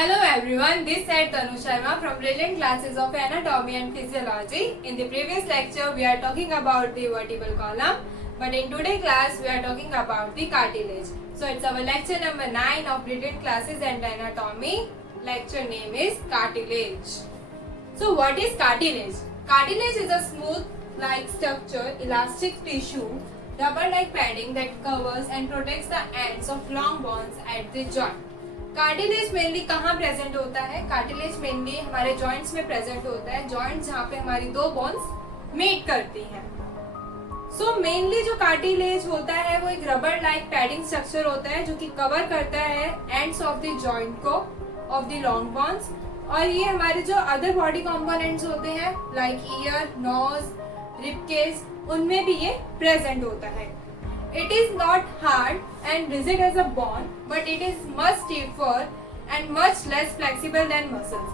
Hello everyone, this is Tanu Sharma from Brilliant Classes of Anatomy and Physiology. In the previous lecture, we are talking about the vertebral column, but in today's class, we are talking about the cartilage. So it's our lecture number 9 of Brilliant Classes and Anatomy. Lecture name is cartilage. So what is cartilage? Cartilage is a smooth-like structure, elastic tissue, rubber-like padding that covers and protects the ends of long bones at the joint. Cartilage mainly कहाँ present होता है? Cartilage mainly हमारे joints में present होता है, joints जहाँ पे हमारी दो बोन्स मीट करती हैं. सो मेनली जो कार्टिलेज होता है वो एक रबर लाइक पैडिंग स्ट्रक्चर होता है जो कि कवर करता है एंड्स ऑफ द जॉइंट को ऑफ द लॉन्ग बोन्स. और ये हमारे जो अदर बॉडी कंपोनेंट्स होते हैं like ear, nose, rib case, उनमें भी ये प्रेजेंट होता है. It is not hard and rigid as a bone, but it is much stiffer and much less flexible than muscles.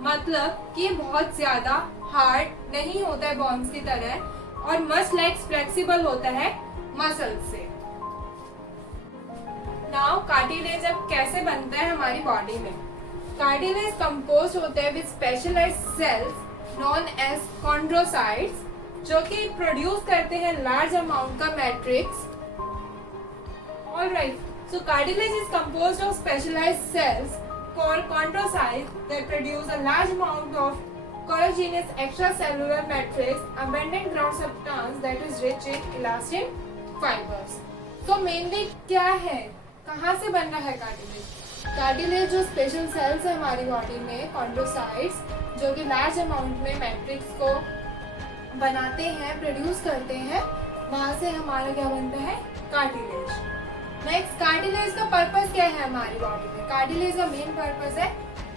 मतलब कि बहुत ज्यादा हार्ड नहीं होता है बोन्स की तरह और मच लेस फ्लेक्सिबल होता है मसल्स से. नाउ कार्टिलेज अब कैसे बनता है हमारी बॉडी में? कार्टिलेज कंपोज होता है with specialized cells known as chondrocytes जो कि प्रोड्यूस करते हैं लार्ज अमाउंट का matrix. Alright, so cartilage is composed of specialized cells called chondrocytes that produce a large amount of collagenous extracellular matrix, abundant ground substance that is rich in elastin fibers. So mainly क्या है? कहाँ से बन रहा है cartilage? Cartilage जो special cells है हमारी बॉडी में, कॉन्ड्रोसाइट्स, जो कि लार्ज अमाउंट में मैट्रिक्स को बनाते हैं, प्रोड्यूस करते हैं, वहाँ से हमारा क्या बनता है? कार्टिलेज. नेक्स्ट, कार्टिलेज का पर्पस क्या है हमारी बॉडी में? कार्टिलेज का मेन पर्पस है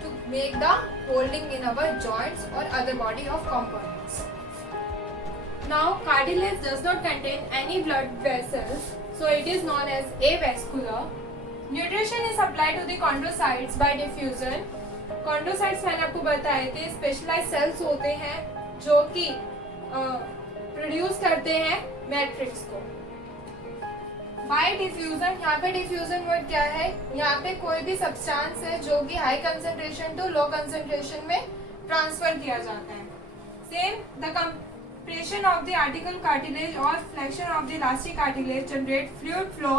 to make the holding in our joints और other body of components. Now cartilage does not contain any blood vessels, so it is known as avascular. Nutrition is supplied to the chondrocytes by diffusion. Chondrocytes मैंने आपको बताए थे specialised sales होते हैं जो कि produce करते हैं मैट्रिक्स को. बाय डिफ्यूजन, यहाँ पे डिफ्यूजन वर्ड क्या है? यहाँ पे कोई भी सब्सटेंस है जो कि high concentration to low concentration में ट्रांसफर किया जाता है. Same the compression of the article cartilage और flexion of the elastic cartilage generate fluid flow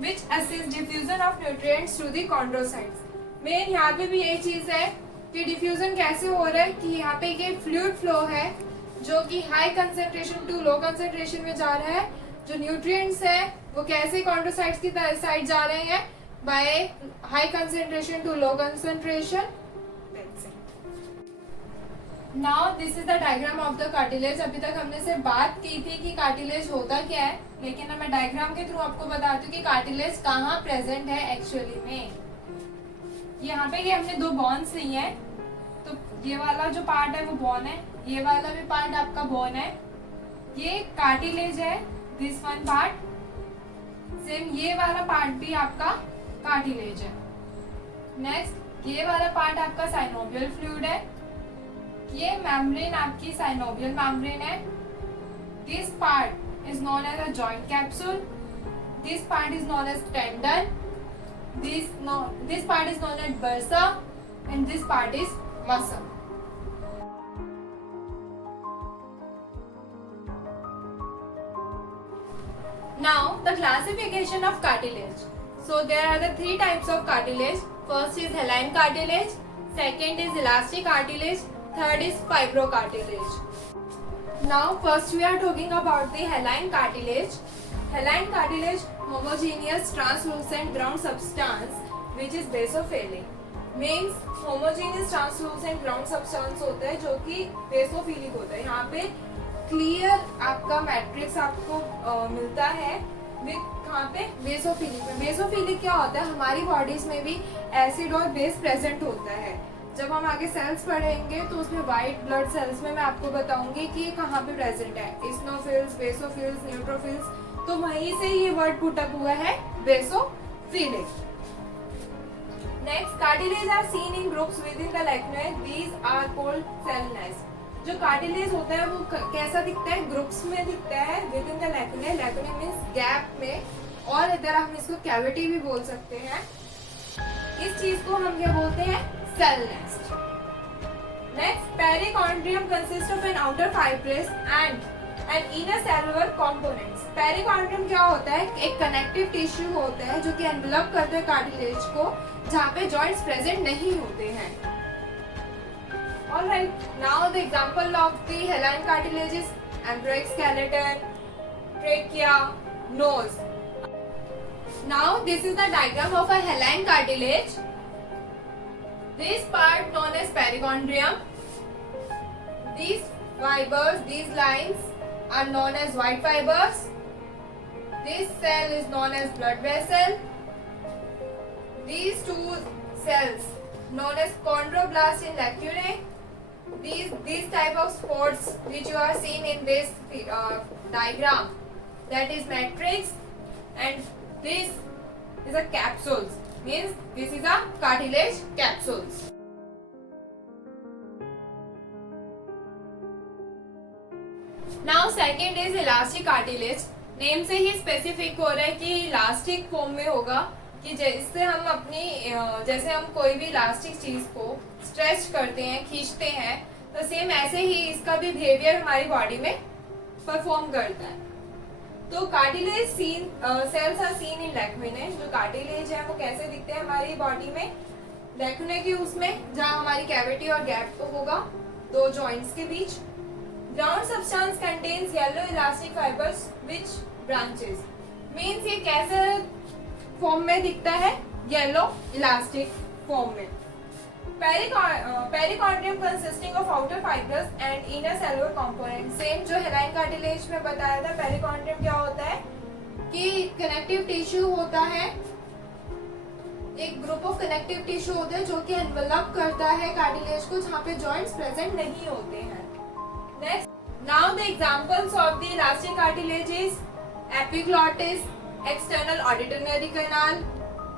which assist diffusion of nutrients through the chondrocytes. Main यहाँ पे भी यही चीज है कि डिफ्यूजन कैसे हो रहा है कि यहाँ पे ये फ्लूइड फ्लो है जो कि high concentration to low concentration में जा रहा है. जो न्यूट्रिएंट्स है वो कैसे कॉन्ड्रोसाइट्स की साइड जा रहे हैं? By high concentration to low concentration. Now this is the diagram of the cartilage. अभी तक हमने सिर्फ बात की थी कि कार्टिलेज होता क्या है, लेकिन मैं डायग्राम के थ्रू आपको बताती हूँ कि कार्टिलेज कहाँ प्रेजेंट है एक्चुअली में. यहाँ पे ये हमने दो बोन्स ली है, तो ये वाला जो पार्ट है वो बोन है, ये वाला भी पार्ट आपका बोन है, ये कार्टिलेज है. दिस वन पार्ट, सेम ये वाला पार्ट भी आपका कार्टिलेज है. नेक्स्ट, ये वाला पार्ट आपका साइनोवियल फ्लूइड है, ये मेम्ब्रेन आपकी साइनोवियल मेम्ब्रेन है. This part is known as a joint capsule, this part is known as tendon, this part is known as bursa and this part is muscle. Now the classification of cartilage. So there are the three types of cartilage. First is hyaline cartilage, second is elastic cartilage, third is fibrocartilage. Now first we are talking about the hyaline cartilage. Hyaline cartilage, homogeneous translucent ground substance which is basophilic. Means homogeneous translucent ground substance होता है जो कि basophilic होता है. यहाँ पे clear आपका matrix आपको मिलता है विद कहाँ पे? बेसोफिलिक में. बेसोफिलिक क्या होता है? हमारी बॉडीज में भी एसिड और बेस प्रेजेंट होता है. जब हम आगे सेल्स पढ़ेंगे तो उसमें व्हाइट ब्लड सेल्स में मैं आपको बताऊंगी कि ये कहाँ पे प्रेजेंट है. इस्नोफिल्स, बेसोफिल्स, न्यूट्रोफिल्स, तो वहीं से ये वर्ड पुट अप हुआ है basophilic. Next, cartilage are seen in groups within the lacunae. These are called cell nest. जो कार्टिलेज होता है वो कैसा दिखता है? ग्रुप्स में दिखता है within the lacunae. Lacunae means gap में, और इधर हम इसको कैविटी भी बोल सकते हैं. इस चीज को हम क्या बोलते हैं? Cell nest. Next, perichondrium consist of an outer fibrous and an inner cellular components. Perichondrium क्या होता है? एक कनेक्टिव टिश्यू होता है जो कि एनवेलप करते हैं कार्टिलेज को, जहाँ पे जॉइंट्स प्रेजेंट नहीं होते हैं। Alright, now the example of the haline cartilages: embryonic skeleton, trachea, nose. Now this is the diagram of a haline cartilage. This part known as perichondrium. These fibers, these lines are known as white fibers. This cell is known as blood vessel. These two cells known as chondroblast in lacunae. These type of spots which you are seeing in this diagram, that is matrix, and this is a capsules, means this is a cartilage capsules. Now second is elastic cartilage. Name से ही specific हो रहा है कि elastic form में होगा, कि जैसे हम अपनी जैसे हम कोई भी इलास्टिक चीज को स्ट्रेच करते हैं, खींचते हैं, तो सेम ऐसे ही इसका भी बिहेवियर हमारी बॉडी में परफॉर्म करता है। तो cartilage cells are seen in lacunae. जो कार्टिलेज है वो कैसे दिखते हैं हमारी बॉडी में? लैक्यूनाe के उसमें जहाँ हमारी कैविटी और गैप होगा दो जॉइंट्स के बीच। Ground substance contains yellow elastic fibres which branches, means ये कैसे फॉर्म में दिखता है? येलो इलास्टिक फॉर्म में। Perichondrium consisting of outer fibrous and inner cellular component. Same जो हेलाइन कार्टिलेज में बताया था, पेरिकॉन्ड्रियम क्या होता है कि कनेक्टिव टिश्यू होता है, एक ग्रुप ऑफ कनेक्टिव टिश्यू होते हैं जो कि एनवेलप करता है कार्टिलेज को, जहाँ पे जॉइंट्स प्रेजेंट नहीं होते हैं। Next, now the examples of the elastic cartilages: epiglottis, external auditory canal,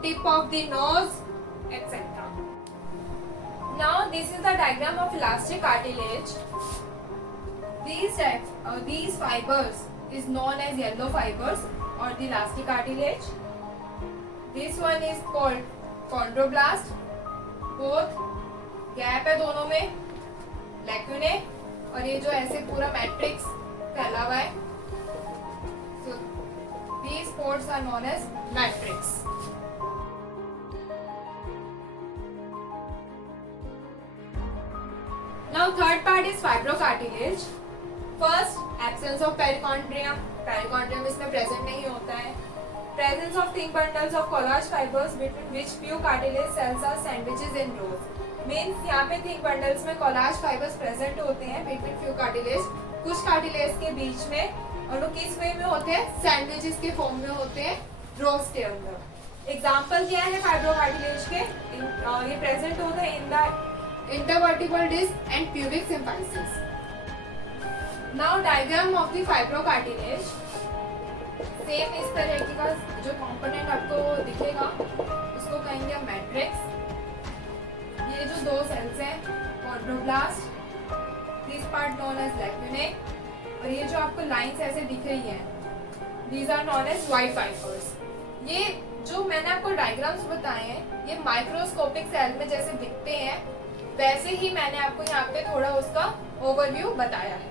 tip of the nose, etc. Now this is the diagram of elastic cartilage. These fibers is known as yellow fibers or the elastic cartilage. This one is called chondroblast. Both gap है दोनों में, lacunae, और ये जो ऐसे पूरा matrix फैला हुआ है, these spots are known as matrix. Now third part is fibrocartilage. First, absence of perichondrium. Perichondrium इसमें present नहीं होता है. Presence of thin bundles of collagen fibers between which few cartilage cells are sandwiches in rows. Means यहाँ पे thin bundles में collagen fibers present होते हैं between few cartilage. कुछ cartilage के बीच में, और वो किस वे में होते हैं? सैंडविचेस के फॉर्म में होते हैं, रोज के अंदर। एग्जांपल क्या है फाइब्रोकार्टिलेज के? ये प्रेजेंट होता है in the intervertebral disc and pubic symphysis. Now diagram of the fibrocartilage. Same इस तरह का जो कंपोनेंट आपको दिखेगा उसको कहेंगे हम मैट्रिक्स। ये जो दो सेल्स हैं, chondroblast, this part known as lacunae, और ये जो आपको लाइंस ऐसे दिख रही हैं, these are known as white fibers. ये जो मैंने आपको डायग्राम्स बताए हैं, ये माइक्रोस्कोपिक सेल में जैसे दिखते हैं, वैसे ही मैंने आपको यहाँ पे थोड़ा उसका ओवरव्यू बताया है।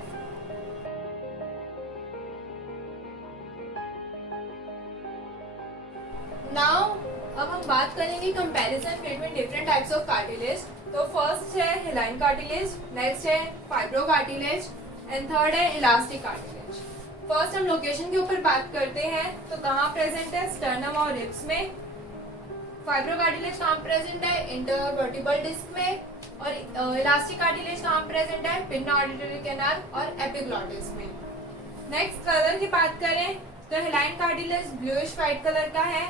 नाउ अब हम बात करेंगे comparison between different types of cartilage. तो फर्स्ट है हेलाइन कार्टिलेज, नेक्स्ट है फाइब्रोकार्टिलेज, एंड थर्ड है इलास्टिक कार्टिलेज। फर्स्ट हम लोकेशन के ऊपर बात करते हैं, तो कहाँ प्रेजेंट है? स्टर्नम और रिब्स में। फाइब्रोकार्टिलेज कहाँ प्रेजेंट है? इंटरवर्टिबल डिस्क में। और इलास्टिक कार्टिलेज कहाँ प्रेजेंट है? पिन ऑडिटरी कैनाल और एपिग्लॉटिस में। नेक्स्ट कलर की बात करें तो हेलाइन कार्टिलेज ब्लूइश व्हाइट कलर का है,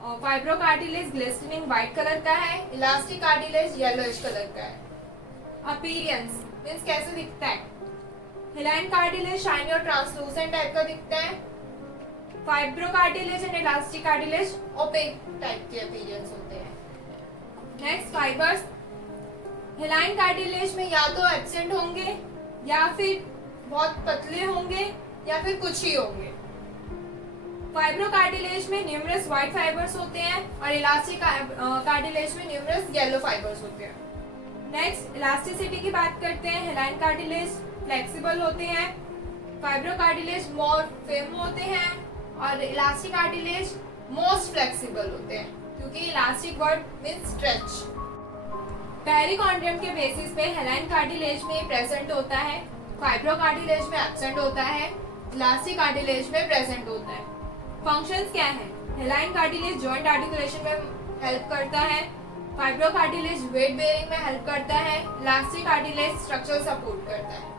और फाइब्रोकार्टिलेज ग्लिस्टनिंग व्हाइट कलर का है, इलास्टिक कार्टिलेज येलोइश कलर का है। अपीयरेंस मींस कैसे दिखता है? हेलाइन कार्टिलेज शाइनी और ट्रांसलूसेंट टाइप का दिखता है, fibrocartilage and elastic cartilage opaque type के अपीयरेंस होते हैं। नेक्स्ट फाइबर्स, हेलाइन कार्टिलेज में या तो एब्सेंट होंगे या फिर बहुत पतले होंगे या फिर कुछ ही होंगे। फाइब्रोकार्टिलेज में न्यूमरस व्हाइट फाइबर्स होते हैं और इलास्टिक कार्टिलेज में न्यूमरस येलो फाइबर्स होते हैं। नेक्स्ट इलास्टिसिटी की बात करते हैं। हेलाइन कार्टिलेज फ्लेक्सिबल होते हैं, फाइब्रोकार्टिलेज मोर फिर्म होते हैं और इलास्टिक कार्टिलेज मोस्ट फ्लेक्सिबल होते हैं, क्योंकि elastic word means stretch. Perichondrium के बेसिस पे हेलाइन कार्टिलेज में प्रेजेंट होता है, फाइब्रोकार्टिलेज में एब्सेंट होता है, इलास्टिक कार्टिलेज में प्रेजेंट होता है। फंक्शंस क्या हैं? हेलाइन कार्टिलेज जॉइंट आर्टिकुलेशन में हेल्प करता है, फाइब्रोकार्टिलेज वेट बेयरिंग में हेल्प करता है, इलास्टिक कार्टिलेज स्ट्रक्चरल सपोर्ट करता है।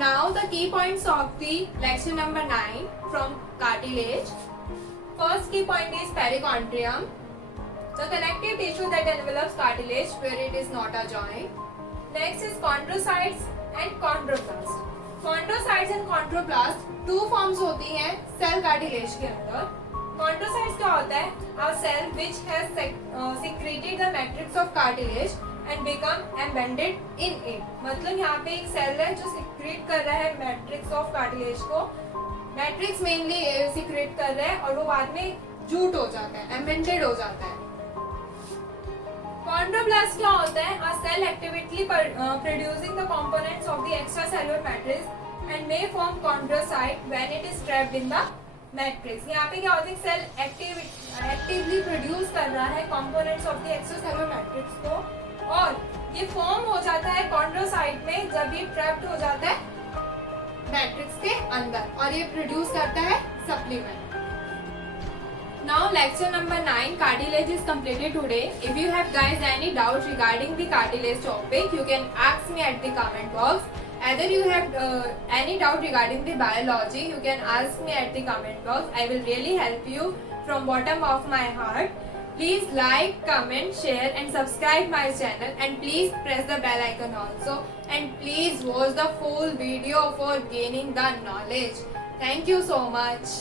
Now the key points of the lecture number 9 from cartilage. First key point is perichondrium, the connective tissue that envelops cartilage where it is not a joint. Next is chondrocytes and chondroblast. Chondrocytes and chondroblast two forms होती हैं cell cartilage के अंदर। Chondrocytes क्या होता है? A cell which has secreted the matrix of cartilage and become embedded in it. मतलब यहाँ पे एक सेल है जो सिक्रेट कर रहा है मैट्रिक्स ऑफ कार्टिलेज को। मैट्रिक्स मेनली सिक्रेट कर रहा है और वो बाद में जूट हो जाता है, एम्बेडेड हो जाता है। Chondroblast क्या होता है? A cell actively producing the components of the extracellular matrix and may form chondrocyte when it is trapped in the matrix. यहाँ पे क्या होता है? सेल एक्टिवली प्रोड्यूस कर रहा है components of the extracellular matrix को और ये फॉर्म हो जाता है कॉन्ड्रोसाइट में जब ये ट्रैप्ड हो जाता है मैट्रिक्स के अंदर और ये प्रोड्यूस करता है supplement. Now lecture number 9 cartilage is completed today. If you have guys any doubt regarding the cartilage topic, you can ask me at the comment box. Either you have any doubt regarding the biology, you can ask me at the comment box. I will really help you from bottom of my heart. Please like, comment, share and subscribe my channel and please press the bell icon also and please watch the full video for gaining the knowledge. Thank you so much.